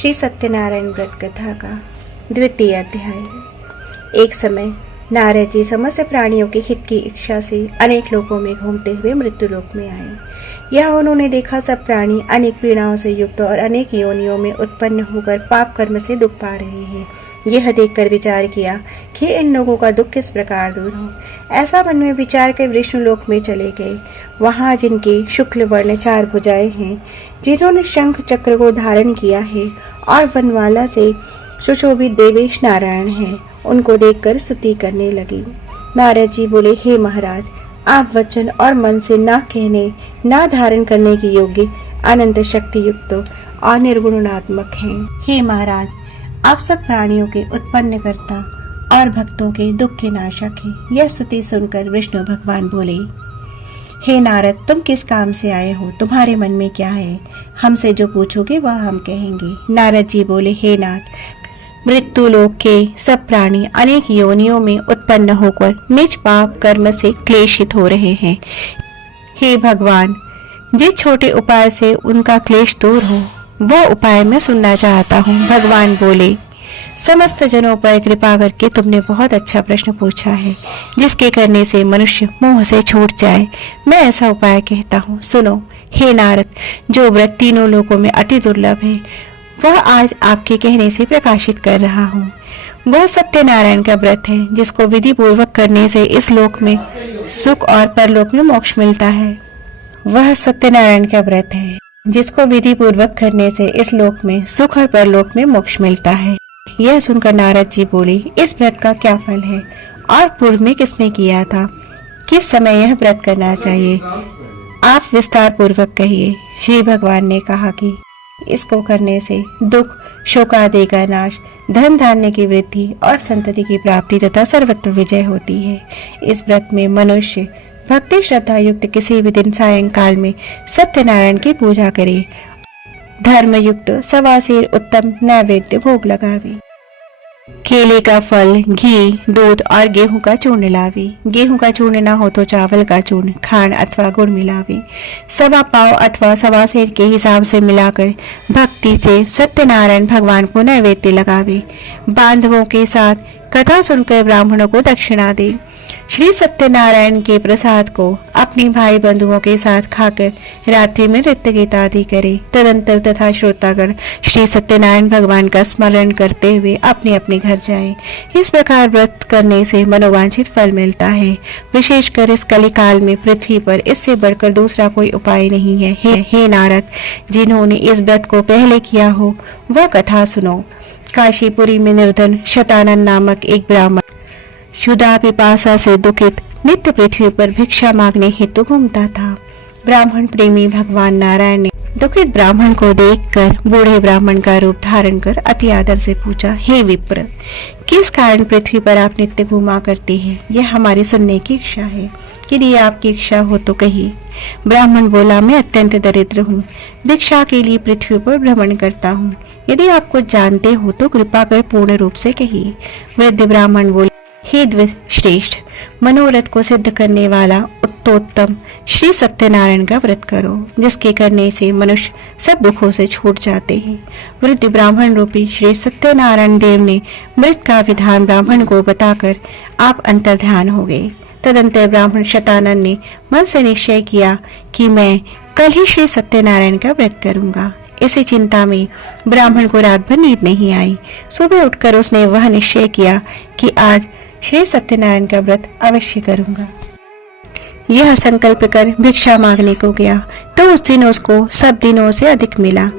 श्री सत्यनारायण व्रत कथा का द्वितीय अध्याय। एक समय नारद जी समस्त प्राणियों के हित की इच्छा से अनेक लोकों में घूमते हुए मृत्यु लोक में आए। यहाँ उन्होंने देखा सब प्राणी अनेक पीड़ाओं से युक्त और अनेक योनियों में उत्पन्न होकर पाप कर्म से दुख पा रहे हैं। यह देखकर विचार किया कि इन लोगों का दुख किस प्रकार दूर हो। ऐसा मन में विचार कर विष्णु लोक में चले गए। वहां जिनके शुक्ल वर्ण 4 भुजाएं हैं, जिन्होंने शंख चक्र को धारण किया है और वनमाला से सुशोभित देवेश नारायण हैं, उनको देखकर स्तुति करने लगी। नारद जी बोले, हे महाराज, आप वचन और मन से ना कहने ना धारण करने के योग्य अनंत शक्ति युक्त और निर्गुणात्मक हैं। हे महाराज, आप सब प्राणियों के उत्पन्न करता और भक्तों के दुख के नाशक हैं। यह स्तुति सुनकर विष्णु भगवान बोले, हे नारद, तुम किस काम से आए हो? तुम्हारे मन में क्या है? हमसे जो पूछोगे वह हम कहेंगे। नारद जी बोले, हे नाथ, मृत्यु लोक के सब प्राणी अनेक योनियों में उत्पन्न होकर निज पाप कर्म से क्लेशित हो रहे हैं। हे भगवान, जिस छोटे उपाय से उनका क्लेश दूर हो वह उपाय मैं सुनना चाहता हूँ। भगवान बोले, समस्त जनों पर कृपा करके तुमने बहुत अच्छा प्रश्न पूछा है, जिसके करने से मनुष्य मोह से छूट जाए। मैं ऐसा उपाय कहता हूँ, सुनो। हे नारद, जो व्रत तीनों लोकों में अति दुर्लभ है वह आज आपके कहने से प्रकाशित कर रहा हूँ। वह सत्यनारायण का व्रत है, जिसको विधि पूर्वक करने से इस लोक में सुख और परलोक में मोक्ष मिलता है। वह सत्यनारायण का व्रत है जिसको विधि पूर्वक करने से इस लोक में सुख और परलोक में मोक्ष मिलता है। यह सुनकर नारद जी बोले, इस व्रत का क्या फल है और पूर्व में किसने किया था? किस समय यह व्रत करना चाहिए? आप विस्तार पूर्वक कहिए। श्री भगवान ने कहा कि इसको करने से दुख शोकादि का नाश, धन धान्य की वृद्धि और संतति की प्राप्ति तथा सर्वत्र विजय होती है। इस व्रत में मनुष्य भक्ति श्रद्धा युक्त किसी भी दिन सायंकाल में सत्यनारायण की पूजा करे, धर्म युक्त 1.25 सेर उत्तम नैवेद्य भोग लगावे, केले का फल, घी, दूध और गेहूं का चूर्ण लावे। गेहूं का चूर्ण न हो तो चावल का चूर्ण, खांड अथवा गुड़ मिलावे। 1.25 पाव अथवा 1.25 सेर के हिसाब से मिलाकर भक्ति से सत्यनारायण भगवान को नैवेद्य लगावे। बांधवों के साथ कथा सुनकर ब्राह्मणों को दक्षिणा दे। श्री सत्यनारायण के प्रसाद को अपने भाई बंधुओं के साथ खाकर रात्रि में नृत्य गीत आदि करे। तदंतर तथा श्रोतागण श्री सत्यनारायण भगवान का स्मरण करते हुए अपने अपने घर जाएं। इस प्रकार व्रत करने से मनोवांछित फल मिलता है। विशेषकर इस कलिकाल में पृथ्वी पर इससे बढ़कर दूसरा कोई उपाय नहीं है। हे नारद, जिन्होंने इस व्रत को पहले किया हो वह कथा सुनो। काशीपुरी में निर्धन शतानन नामक एक ब्राह्मण क्षुधा पिपासा से दुखित नित्य पृथ्वी पर भिक्षा मांगने हेतु घूमता था। ब्राह्मण प्रेमी भगवान नारायण ने दुखित ब्राह्मण को देखकर बूढ़े ब्राह्मण का रूप धारण कर अति आदर से पूछा, हे विप्र, किस कारण पृथ्वी पर आप नित्य घूमा करते हैं? यह हमारी सुनने की इच्छा है। यदि आपकी इच्छा हो तो कहिए। ब्राह्मण बोला, मैं अत्यंत दरिद्र हूँ, भिक्षा के लिए पृथ्वी पर भ्रमण करता हूँ। यदि आप कुछ जानते हो तो कृपा कर पूर्ण रूप से कहिए। वृद्ध ब्राह्मण बोले, हे द्विश्रेष्ठ, मनोरथ को सिद्ध करने वाला उत्तोत्तम श्री सत्यनारायण का व्रत करो, जिसके करने से मनुष्य सब दुखों से छूट जाते हैं। वृद्ध ब्राह्मण रूपी श्री सत्यनारायण देव ने व्रत का विधान ब्राह्मण को बताकर आप अंतर्ध्यान हो गए। तदंतर ब्राह्मण शतानन ने मन से निश्चय किया कि मैं कल ही श्री सत्यनारायण का व्रत करूंगा। इसी चिंता में ब्राह्मण को रात भर नींद नहीं आई। सुबह उठकर उसने वह निश्चय किया कि आज श्री सत्यनारायण का व्रत अवश्य करूंगा। यह संकल्प कर भिक्षा मांगने को गया तो उस दिन उसको सब दिनों से अधिक मिला।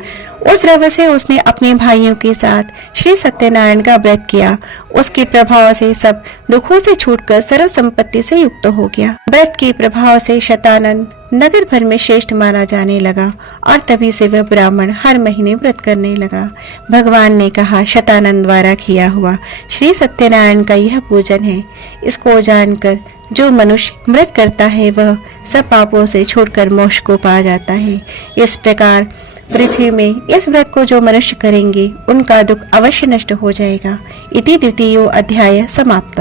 उस द्रव्य से उसने अपने भाइयों के साथ श्री सत्यनारायण का व्रत किया। उसके प्रभाव से सब दुखों से छूटकर सर्व संपत्ति से युक्त हो गया। व्रत के प्रभाव से शतानंद नगर भर में श्रेष्ठ माना जाने लगा और तभी से वह ब्राह्मण हर महीने व्रत करने लगा। भगवान ने कहा, शतानंद द्वारा किया हुआ श्री सत्यनारायण का यह पूजन है। इसको जानकर जो मनुष्य व्रत करता है वह सब पापों से छूटकर मोक्ष को पा जाता है। इस प्रकार पृथ्वी में इस व्रत को जो मनुष्य करेंगे उनका दुख अवश्य नष्ट हो जाएगा। इति द्वितीयो अध्याय समाप्त।